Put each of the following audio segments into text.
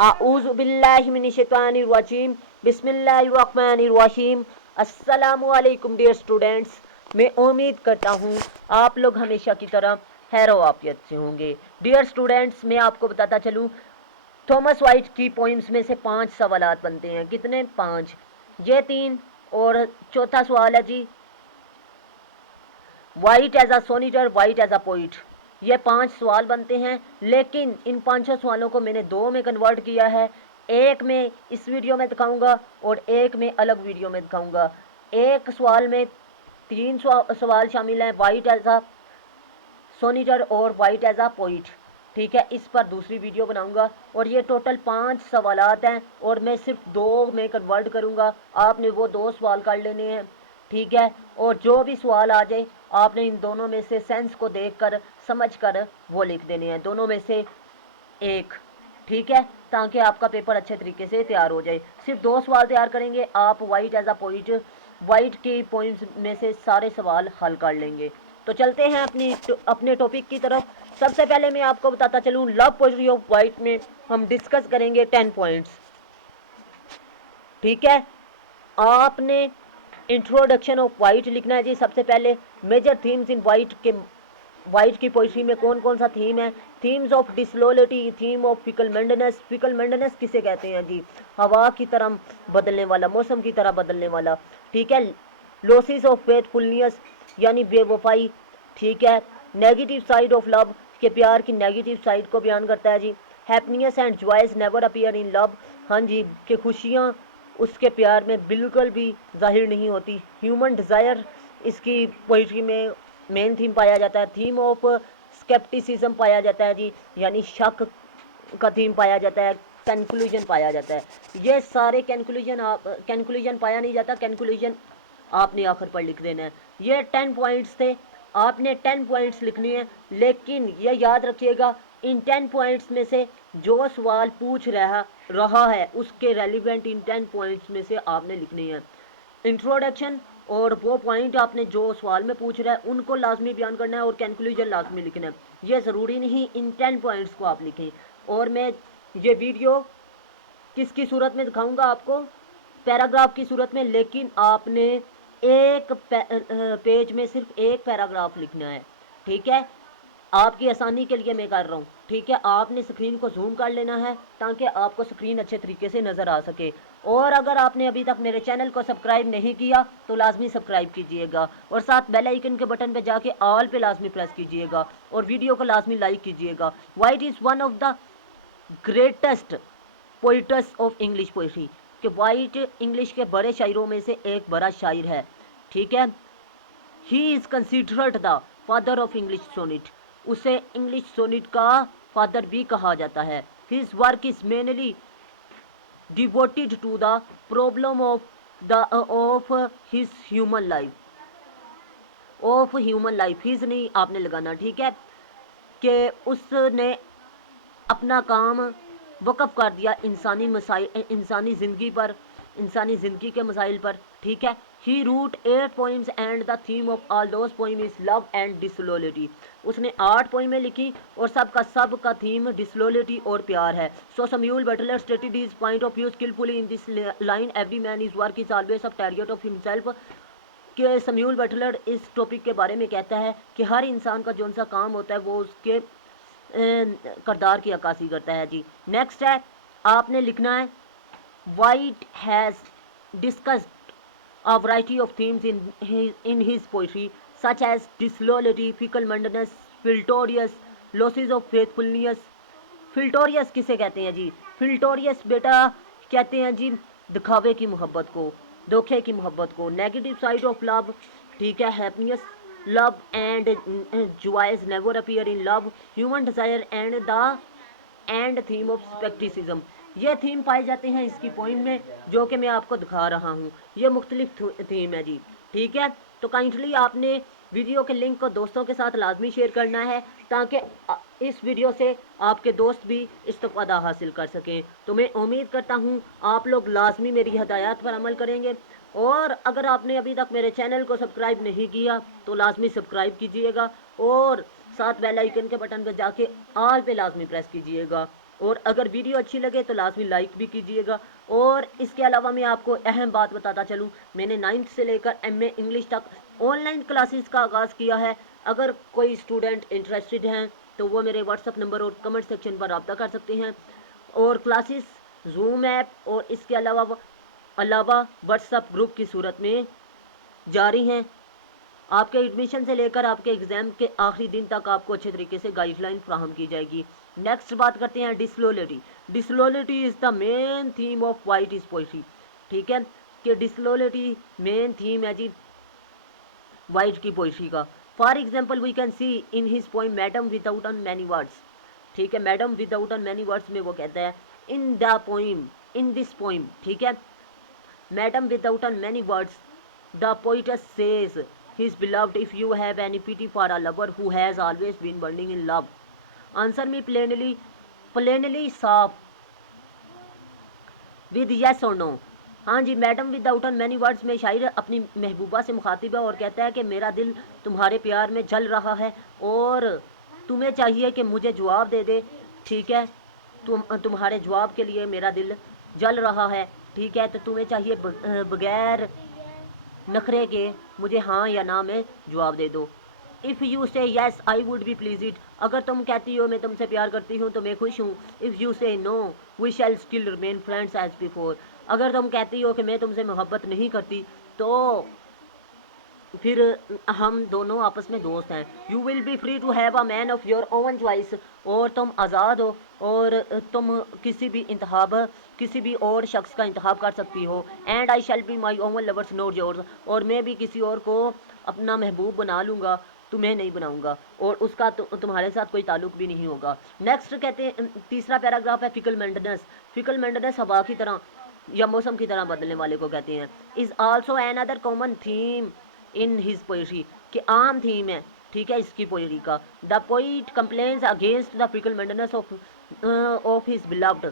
आऊज़ु बिल्लाहि मिनश शैतानिर रजीम बिस्मिल्लाहिर रहमानिर रहीम। अस्सलामु अलैकुम डियर स्टूडेंट्स, मैं उम्मीद करता हूँ आप लोग हमेशा की तरह खैर आफियत से होंगे। डियर स्टूडेंट्स, मैं आपको बताता चलूँ, थॉमस वाइट की पोइम्स में से 5 सवालात बनते हैं। कितने? 5। ये 3 और चौथा सवाल है जी, Wyatt as a sonneteer, Wyatt as a poet. ये 5 सवाल बनते हैं, लेकिन इन 5 सवालों को मैंने 2 में कन्वर्ट किया है। एक में इस वीडियो में दिखाऊंगा और एक में अलग वीडियो में दिखाऊंगा। एक सवाल में 3 सवाल शामिल हैं, वाइट एज अ सोनिटर और वाइट एज अ पोइट। ठीक है, इस पर दूसरी वीडियो बनाऊंगा और ये टोटल 5 सवालात हैं और मैं सिर्फ 2 में कन्वर्ट करूंगा। आपने वो 2 सवाल कर लेने हैं। ठीक है, और जो भी सवाल आ जाए आपने इन दोनों में से सेंस को देखकर समझकर वो लिख देने हैं, दोनों में से एक। ठीक है, ताकि आपका पेपर अच्छे तरीके से तैयार हो जाए। सिर्फ 2 सवाल तैयार करेंगे आप, Wyatt as a poet, Wyatt की पोइम्स में से सारे सवाल हल कर लेंगे। तो चलते हैं अपने टॉपिक की तरफ। सबसे पहले मैं आपको बताता चलूँ, लव पोएट्री ऑफ वाइट में हम डिस्कस करेंगे 10 पॉइंट्स। ठीक है, आपने इंट्रोडक्शन ऑफ वाइट लिखना है जी। सबसे पहले मेजर थीम्स इन वाइट की पोइट्री में कौन कौन सा थीम है? Themes of disloyalty, theme of fickle mindedness. Fickle mindedness किसे कहते हैं जी? हवा की तरह बदलने वाला, मौसम की तरह बदलने वाला। ठीक है, लॉसेस ऑफ फेथफुलनेस यानी बेवफाई। ठीक है, नेगेटिव साइड ऑफ लव, के प्यार की नेगेटिव साइड को बयान करता है जी। Happiness and joys never appear in love, हाँ जी, कि खुशियाँ उसके प्यार में बिल्कुल भी जाहिर नहीं होती। ह्यूमन डिज़ायर इसकी पोइट्री में मेन थीम पाया जाता है। थीम ऑफ स्केप्टिसिज्म पाया जाता है जी, यानी शक का थीम पाया जाता है। कंक्लूजन पाया जाता है। ये सारे कंक्लूजन पाया नहीं जाता, कंक्लूजन आपने आखिर पर लिख देना है। ये 10 पॉइंट्स थे, आपने 10 पॉइंट्स लिखने हैं। लेकिन ये याद रखिएगा, इन 10 पॉइंट्स में से जो सवाल पूछ रहा है उसके रेलिवेंट इन 10 पॉइंट्स में से आपने लिखने हैं। इंट्रोडक्शन और वो पॉइंट आपने जो सवाल में पूछ रहा है उनको लाजमी बयान करना है और कंक्लूजन लाजमी लिखना है। ये ज़रूरी नहीं इन 10 पॉइंट्स को आप लिखें। और मैं ये वीडियो किसकी सूरत में दिखाऊंगा आपको? पैराग्राफ की सूरत में, लेकिन आपने एक पेज में सिर्फ एक पैराग्राफ लिखना है। ठीक है, आपकी आसानी के लिए मैं कर रहा हूँ। ठीक है, आपने स्क्रीन को जूम कर लेना है ताकि आपको स्क्रीन अच्छे तरीके से नज़र आ सके। और अगर आपने अभी तक मेरे चैनल को सब्सक्राइब नहीं किया तो लाजमी सब्सक्राइब कीजिएगा और साथ बेल आइकन के बटन पे जाके ऑल पे लाजमी प्रेस कीजिएगा और वीडियो को लाजमी लाइक कीजिएगा। White is one of the greatest poet's of English poetry, कि वाइट इंग्लिश के बड़े शायरों में से एक बड़ा शायर है। ठीक है, he is considered the father of English sonnet, उसे इंग्लिश सोनिट का फादर भी कहा जाता है। His work is mainly devoted to the problem of his human life. His नहीं आपने लगाना, ठीक है, कि उसने अपना काम वक़्फ़ कर दिया इंसानी ज़िंदगी पर, इंसानी ज़िंदगी के मसाइल पर। ठीक है, he wrote 8 poems and the theme of all those poem is love and disloyalty. उसने 8 पोइमें लिखी और सब का थीम डिसलोलिटी और प्यार है। So Samuel Butler stated his point of view skilfully in this line, every man is work is always a target of himself. कि Samuel Butler इस टॉपिक के बारे में कहता है कि हर इंसान का जौन सा काम होता है वो उसके करदार की अक्कासी करता है जी। नेक्स्ट है, आपने लिखना है, Wyatt has discussed a variety of themes in his poetry such as disloyalty, fickle mindedness, flatteries, losses of faithfulness. Flatteries किसे कहते हैं जी? फिल्टोरियस बेटा कहते हैं जी दिखावे की मोहब्बत को, धोखे की मोहब्बत को। नेगेटिव साइड ऑफ लव, ठीक है, happiness, love and joys never appear in love, human desire and theme of scepticism. ये थीम पाए जाते हैं इसकी पॉइंट में, जो कि मैं आपको दिखा रहा हूँ। ये मुख्तलिफ थीम है जी। ठीक है, तो काइंडली आपने वीडियो के लिंक को दोस्तों के साथ लाजमी शेयर करना है ताकि इस वीडियो से आपके दोस्त भी इस्तेफ़ादा हासिल कर सकें। तो मैं उम्मीद करता हूँ आप लोग लाजमी मेरी हदायत पर अमल करेंगे। और अगर आपने अभी तक मेरे चैनल को सब्सक्राइब नहीं किया तो लाजमी सब्सक्राइब कीजिएगा और साथ बेल आइकन के बटन पर जाके ऑल पे लाजमी प्रेस कीजिएगा। और अगर वीडियो अच्छी लगे तो लाजमी लाइक भी कीजिएगा। और इसके अलावा मैं आपको अहम बात बताता चलूँ, मैंने 9th से लेकर MA इंग्लिश तक ऑनलाइन क्लासेस का आगाज़ किया है। अगर कोई स्टूडेंट इंटरेस्टेड हैं तो वो मेरे व्हाट्सअप नंबर और कमेंट सेक्शन पर रब्ता कर सकते हैं। और क्लासेस जूम ऐप और इसके अलावा व्हाट्सअप ग्रुप की सूरत में जारी हैं। आपके एडमिशन से लेकर आपके एग्ज़ाम के आखिरी दिन तक आपको अच्छे तरीके से गाइडलाइन फ्राहम की जाएगी। नेक्स्ट बात करते हैं disloyalty. Disloyalty is the main theme of Wyatt is poetry. ठीक है, कि डिसलोलिटी मेन थीम है जी वाइट की पोइट्री का। For example we can see in his poem madam withouten many words. ठीक है, madam withouten many words में वो कहता है in the poem, in this poem, ठीक है, madam withouten many words the poets says his beloved, if you have any pity for a lover who has always been burning in love, answer me plainly साफ with yes or no। हाँ जी, madam withouten many words में शायर अपनी महबूबा से मुखातिब है और कहता है कि मेरा दिल तुम्हारे प्यार में जल रहा है और तुम्हें चाहिए कि मुझे जवाब दे दे। ठीक है, तुम्हारे जवाब के लिए मेरा दिल जल रहा है। ठीक है, तो तुम्हें चाहिए बगैर नखरे के मुझे हाँ या ना में जवाब दे दो। इफ़ यू से yes I would be please it, अगर तुम कहती हो मैं तुमसे प्यार करती हूँ तो मैं खुश हूँ। If you say no we shall still remain friends as before, अगर तुम कहती हो कि मैं तुमसे मोहब्बत नहीं करती तो फिर हम दोनों आपस में दोस्त हैं। You will be free to have a man of your own choice, और तुम आज़ाद हो और तुम किसी भी और शख्स का इंतखाब कर सकती हो। And I shall be my oven lovers not yours, और मैं भी किसी और को अपना महबूब बना लूँगा, तुम्हें नहीं बनाऊंगा, और उसका तुम्हारे साथ कोई ताल्लुक भी नहीं होगा। नेक्स्ट कहते हैं, तीसरा पैराग्राफ है फिकल मेंटेनेंस। फिकल मेंटेनेंस हवा की तरह या मौसम की तरह बदलने वाले को कहते हैं। Is also another common theme in his poetry, कि आम थीम है, ठीक है, इसकी पोइट्री का। The poet complains against the fickle maintenance of his beloved,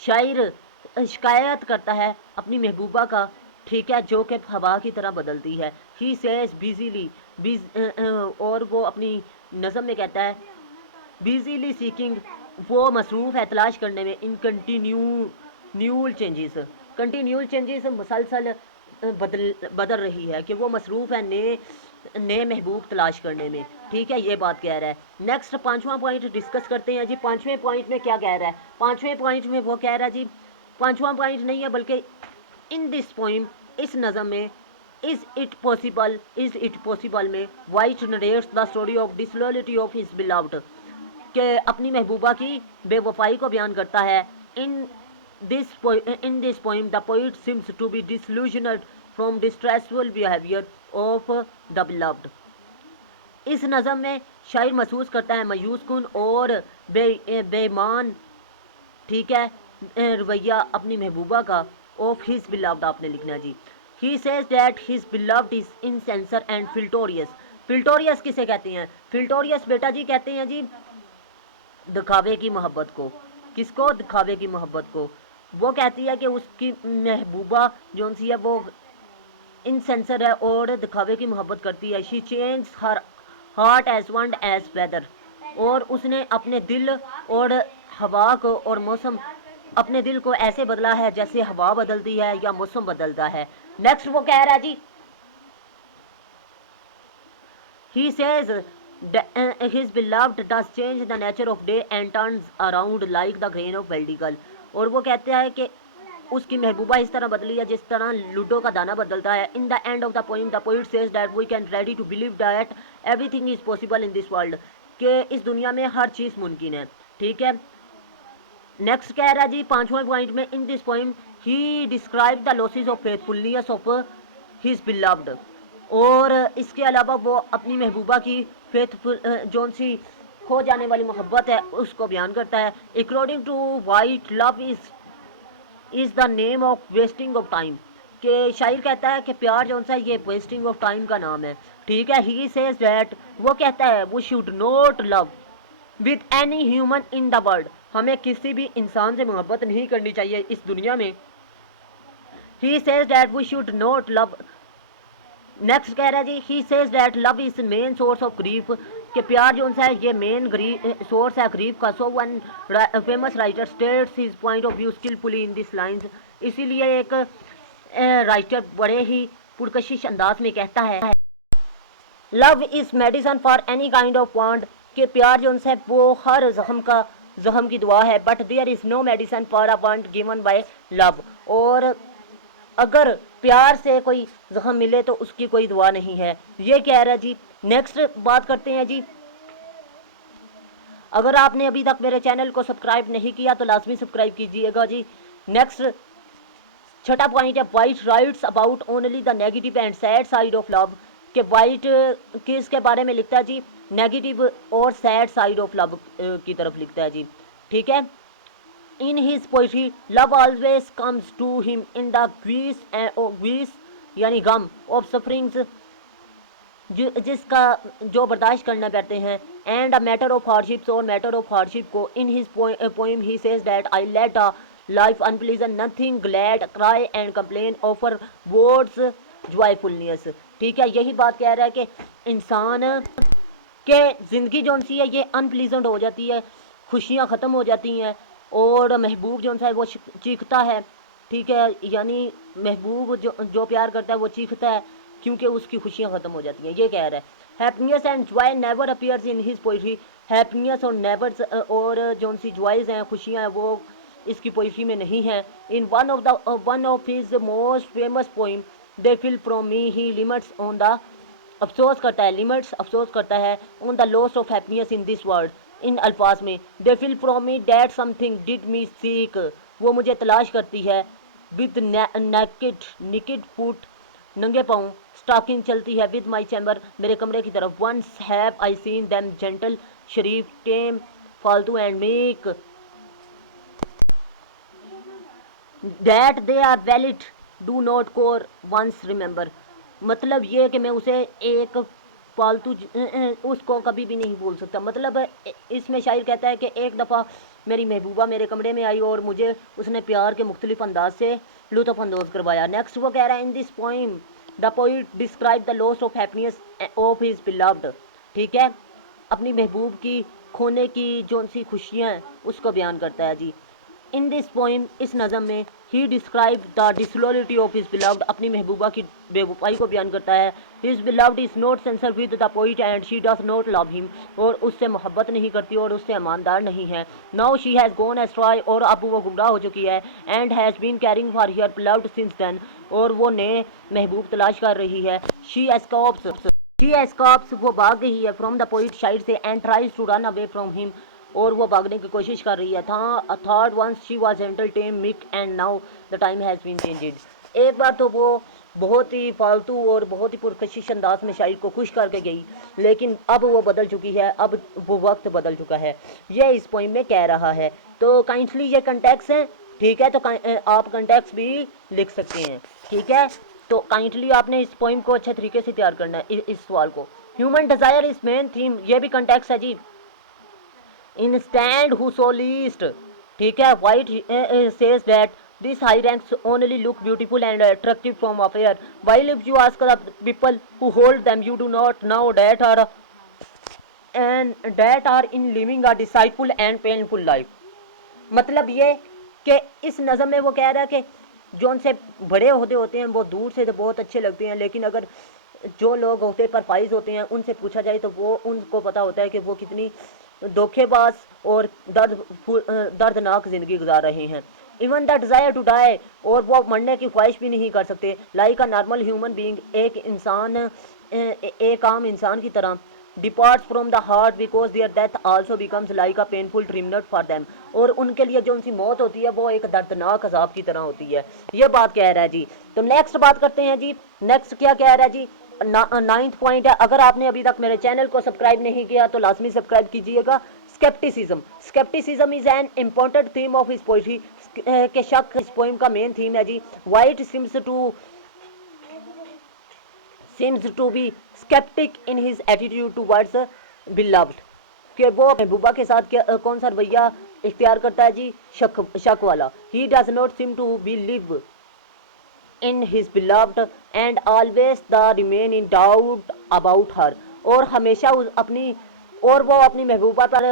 शायर शिकायत करता है अपनी महबूबा का, ठीक है, जो कि हवा की तरह बदलती है। ही सेज बिजीली, और वो अपनी नज़म में कहता है बिजीली सीकिंग, वो मसरूफ़ है तलाश करने में, इन कंटिन्यूल चेंजेस, कंटिन्यूल चेंजेस मुसलसल बदल रही है, कि वो मसरूफ़ है नए महबूब तलाश करने में। ठीक है, ये बात कह रहा है। नेक्स्ट पाँचवा पॉइंट डिस्कस करते हैं जी। पाँचवें पॉइंट में क्या कह रहा है? पाँचवें पॉइंट में वो कह रहा है जी, पाँचवा पॉइंट नहीं है बल्कि इन दिस पोइम, इस नज़म में, इज़ इट पॉसिबल में Wyatt narrates the story of disloyalty of his beloved, के अपनी महबूबा की बेवफाई को बयान करता है। In this poem the poet seems to be disillusioned from distressful behaviour of the beloved. इस नज़म में शायर महसूस करता है मायूस कुन और बेईमान, ठीक है, रवैया अपनी महबूबा का, ऑफ हिज बिलव्ड आपने लिखना जी। He says that his beloved is insincere and flirtatious. Flirtatious किसे कहते हैं? फिल्टोरियस बेटा जी कहते हैं जी दिखावे की मोहब्बत को। किसको? दिखावे की मोहब्बत को। वो कहती है कि उसकी महबूबा जो सी है वो इनसेंसर है और दिखावे की मोहब्बत करती है। She change her heart as one as weather, और उसने अपने दिल और हवा को और मौसम, अपने दिल को ऐसे बदला है जैसे हवा बदलती है या मौसम बदलता है। नेक्स्ट वो कह रहा है जी, he says his beloved does change the nature of day and turns around like the grain of vertical, और वो कहते हैं कि उसकी महबूबा इस तरह बदली है जिस तरह लूडो का दाना बदलता है। In the end of the poem the poet says that we can ready to believe that everything is possible in this world, के इस दुनिया में हर चीज़ मुमकिन है। ठीक है, नेक्स्ट कह रहा है जी पाँचवें पॉइंट में, इन this poem he describe the losses of faithfulness of his beloved, और इसके अलावा वो अपनी महबूबा की फेथफुल जोन सी खो जाने वाली मोहब्बत है उसको बयान करता है। According to Wyatt love is the name of wasting of time, के शायर कहता है कि प्यार जो सा ये वेस्टिंग ऑफ टाइम का नाम है। ठीक है, ही सेज दैट, वो कहता है वो should not love with any human in the world, हमें किसी भी इंसान से मोहब्बत नहीं करनी चाहिए इस दुनिया में। He says that we should not love. Next कह रहा है जी, he says that love is main source of grief, कि प्यार जो है ये मेन सोर्स है ग्रीफ का। So one famous writer states his point of view skilfully in this lines. इसीलिए एक राइटर बड़े ही पुरकशिश अंदाज में कहता है, love is medicine for any kind of want, कि प्यार जो है वो हर जख्म की दुआ है। But there is no medicine for a want given by love, और अगर प्यार से कोई जख्म मिले तो उसकी कोई दुआ नहीं है। ये कह रहा है जी। नेक्स्ट बात करते हैं जी। अगर आपने अभी तक मेरे चैनल को सब्सक्राइब नहीं किया तो लाजमी सब्सक्राइब कीजिएगा जी। नेक्स्ट छठा पॉइंट है, Wyatt writes about only the negative and sad side of love, कि वाइट किसके बारे में लिखता है जी, नेगेटिव और सैड साइड ऑफ लव की तरफ लिखता है जी। ठीक है। In his poetry love always comes to him in the guise यानी गम ऑफ सफरिंग्स, जिसका जो बर्दाश्त करना पड़ते हैं, and a matter of hardships, और मैटर ऑफ हार्डशिप को। इन his poem he says that I let a life unpleasant nothing glad cry and complain offer words joyfulness. ठीक है, यही बात कह रहा है कि इंसान के ज़िंदगी जो सी है ये अनप्लीजेंट हो जाती है, खुशियाँ ख़त्म हो जाती हैं, और महबूब जो है वो चीखता है। ठीक है, यानी महबूब जो प्यार करता है वो चीखता है क्योंकि उसकी खुशियाँ ख़त्म हो जाती हैं। ये कह रहा है, happiness and Joy never appears in his poetry, happiness और नेवर और जो सी जॉयज़ हैं, खुशियाँ हैं, वो इसकी पोइट्री में नहीं है। In one of his most famous poem they flee from me he laments on the, अफसोस करता है, लिमिट्स अफसोस करता है, on the loss of happiness in this world, इन अल्फाज में। They flee from me that something did me seek, वो मुझे तलाश करती है। विद निकेड फुट, नंगे पाँव, स्टॉकिंग चलती है। विद माई चैम्बर, मेरे कमरे की तरफ। Once have I seen them gentle शरीफ टेम फालतू and meek that they are wild do not core once remember, मतलब ये कि मैं उसे एक पालतू उसको कभी भी नहीं भूल सकता। मतलब इसमें शायर कहता है कि एक दफ़ा मेरी महबूबा मेरे कमरे में आई और मुझे उसने प्यार के मुख्तलिफ अंदाज से लुत्फ़अंदोज़ करवाया। नेक्स्ट वो कह रहा है, in this poem the poet describe the loss of happiness of his beloved. ठीक है, अपनी महबूब की खोने की जो सी खुशियाँ हैं उसको बयान करता है जी। इन दिस पोइम, इस नज़म में, he describe the disloyalty of his beloved, अपनी महबूबा की बेवफाई को बयान करता है। His beloved is not sincere with the poet and she does not love him, और उससे मोहब्बत नहीं करती और उससे ईमानदार नहीं है। Now she has gone astray, और अब वो गुमराह हो चुकी है। And has been caring for her beloved since then, और वो नए महबूब तलाश कर रही है। शी एस्केप्स, वो भाग गई है, फ्रॉम द पोइट शायर से, and tries to run away from him, और वो भागने की कोशिश कर रही है। Third once she was gentle tame meek and now the time has been changed. एक बार तो वो बहुत ही फालतू और बहुत ही पुरकशिश अंदाज में शायर को खुश करके गई, लेकिन अब वो बदल चुकी है, अब वो वक्त बदल चुका है। ये इस पोइम में कह रहा है। तो काइंडली ये कंटेक्स्ट है। ठीक है, तो आप कंटेक्स्ट भी लिख सकते हैं। ठीक है, तो काइंडली आपने इस पोइम को अच्छे तरीके से तैयार करना है। इस सवाल को, human desire is main theme, ये भी कंटेक्स्ट है जी। In stand whoso list, ठीक है, Wyatt says that this high ranks only look beautiful and attractive from afar, while if you ask the people who hold them you do not know that are in living a disciple and painful life। मतलब ये कि इस नज़म में वो कह रहा है कि जो उनसे बड़े ओहदे होते हैं वो दूर से तो बहुत अच्छे लगते हैं, लेकिन अगर जो लोग होते पर फाइज होते हैं उनसे पूछा जाए तो वो उनको पता होता है कि वो कितनी धोखेबाज और दर्दनाक ज़िंदगी गुजार रहे हैं। Even the desire to die, और वो मरने की ख्वाहिश भी नहीं कर सकते। Like a normal human being, एक इंसान एक आम इंसान की तरह। Departs from the heart because their death also becomes like a painful torment for them, और उनके लिए जो उनकी मौत होती है वो एक दर्दनाक अजाब की तरह होती है। ये बात कह रहा है जी। तो नेक्स्ट बात करते हैं जी। नेक्स्ट क्या कह रहा है जी, नाइन्थ पॉइंट है। अगर आपने अभी तक मेरे चैनल को सब्सक्राइब नहीं किया तो लाजमी सब्सक्राइब कीजिएगा। Scepticism is an important theme of his poetry, के शक इस पोइम का मेन थीम है जी। Wyatt seems to be skeptic in his attitude towards beloved, कि वो महबूबा के साथ कौन सा रवैया इख्तियार करता है जी, शक वाला। he does not seem to believe in his beloved and always the remain in doubt about her, और हमेशा अपनी और वो अपनी महबूबा पर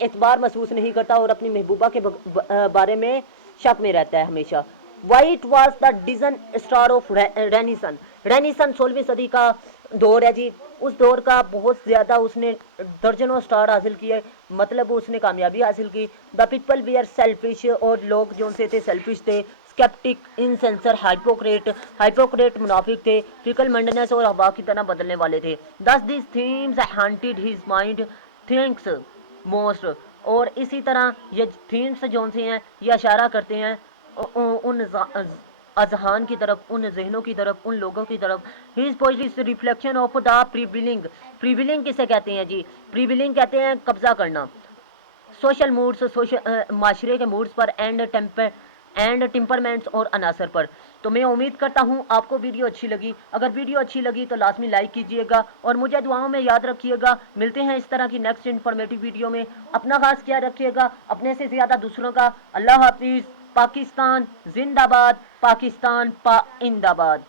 एतबार महसूस नहीं करता और अपनी महबूबा के बारे में शक में रहता है हमेशा। Wyatt was the design star of Renaissance. Renaissance 16वीं सदी का दौर है जी। उस दौर का बहुत ज़्यादा उसने दर्जनों स्टार हासिल किए, मतलब उसने कामयाबी हासिल की। The people we are selfish, और लोग जो से थे सेल्फिश थे। स्केप्टिक, इनसेंसर, हाइपोक्रेट मुनाफिक थे। फिकल मंडनेस और हवा की तरह बदलने वाले थे। Thus this themes haunted his mind thinks most. और इसी तरह ये थीम्स जो से हैं ये इशारा करते हैं उन अजहान की तरफ, उन जहनों की तरफ, उन लोगों की तरफ। His poetry is reflection of the प्रीविलिंग। प्रीविलिंग किसे कहते हैं जी? प्रीविलिंग कहते हैं कब्जा करना। सोशल मूड्स, माशरे के मूड्स पर एंड टेम्परमेंट्स और अनासर पर। तो मैं उम्मीद करता हूँ आपको वीडियो अच्छी लगी। अगर वीडियो अच्छी लगी तो लाजमी लाइक कीजिएगा और मुझे दुआओं में याद रखिएगा। मिलते हैं इस तरह की नेक्स्ट इन्फॉर्मेटिव वीडियो में। अपना खास ख्याल रखिएगा, अपने से ज़्यादा दूसरों का। अल्लाह हाफिज़। पाकिस्तान जिंदाबाद, पाकिस्तान पाइंदाबाद।